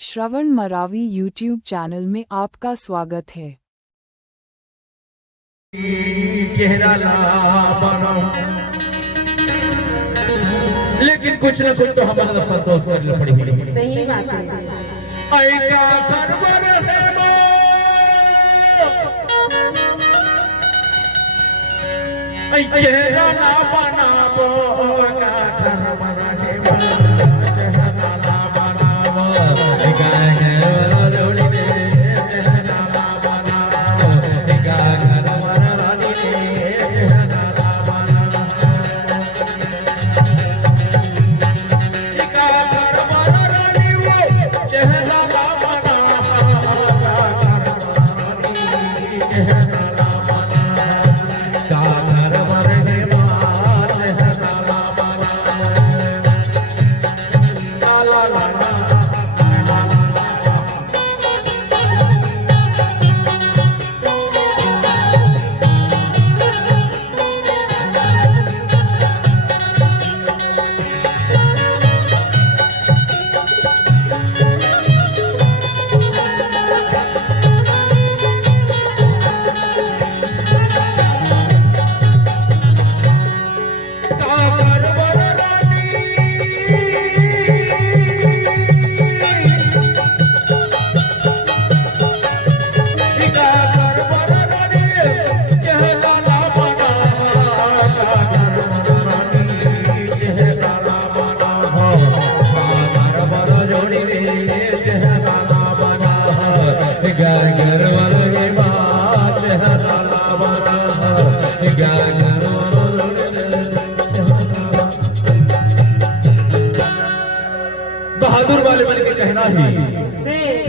श्रवण Maravi YouTube channel में आपका स्वागत है। चेहरा ला बनाओ, लेकिन कुछ न कुछ तो हमारा संतोष करना पड़ेगा। सही बात है। ऐका करवर है मो, ऐ चेहरा ला बनाओ का करवर है मो, चेहरा ला बनाओ ऐका करवर जोड़ी दे, चेहरा ला बनाओ ऐका करवर रानी दे, चेहरा ला बनाओ ऐका करवर रानी वो चेहरा ला बहादुर वाले बन के कहना ही,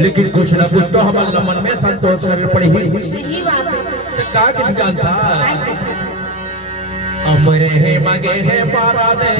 लेकिन कुछ न कुछ तो हमारे मन में संतोष करनी पड़ेगी। सही बात है। का किस जानता अमरे है मगे है पारा दे,